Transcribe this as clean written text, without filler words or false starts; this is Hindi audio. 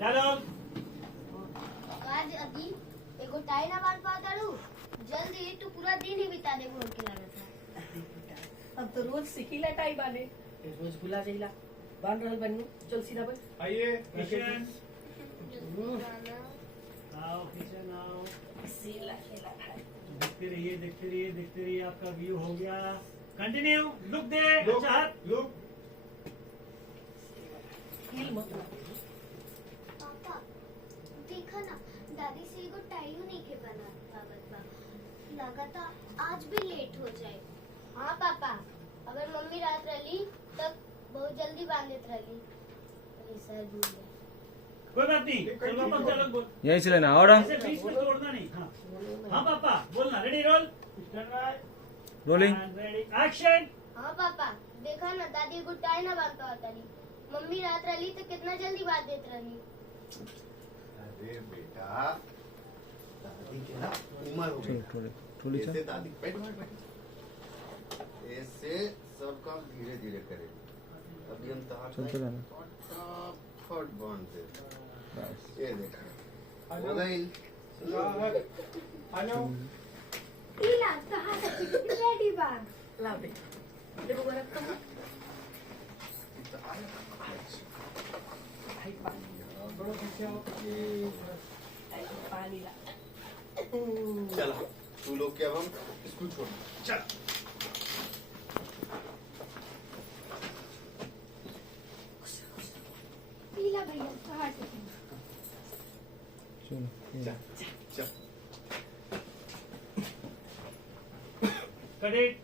डायलॉग। आज अभी एगो टाई ना बांध पाताड़ू, जल्दी तू पूरा दिन ही बिता दे बोल के लागत है। अब तो रोज सीखीला टाई बाने, रोज भुला जाइला। बांध रहल बन्नू, चल सीधा बन। आइए किशन, आओ किशन आओ। सीला खेला भाई। देखते रहिए, आपका व्यू हो गया। कंटिन्यू, लुक दे। लुक, अच्छा हाथ लुक। हिल मत ना। पापा देखा ना, दादी से एगो टाइयो नहीं के बना पावत बा, लगाता आज भी लेट हो जाए। हाँ पापा, अगर मम्मी रात रही तब बहुत जल्दी बांधत रही। अरे सर भूल गए। कोई बात नहीं, चलो अपन डायलॉग बोल। यहीं से लेना और ऐसे बीच में तोड़ना नहीं। हाँ हाँ पापा बोलना। Ready roll, rolling. Ready action. हाँ पापा, देखा ना दादी एगो टाई ना बांध पावत रही। मम्मी रात रही तो कितना जल्दी बांध देत रही। अरे बेटा, दादी के ना उम्र हो गई। थोड़ी ऐसे दादी बैठ बैठ बैठ। ऐसे सब काम धीरे धीरे करेगी। अभी हम चलते रहना। फटाफट बांध दे। बस। ये देखा हो गई। हेलो इला कहाँ रेडी बा। ला दे। देखो बड़ा कम। भाई पानी। बड़ो पीछे आओ। पानी ला। चलो तू लोग के अब हम स्कूल छोड़ चल। इला भैया कहाँ से चलो चल चल। करेक्ट।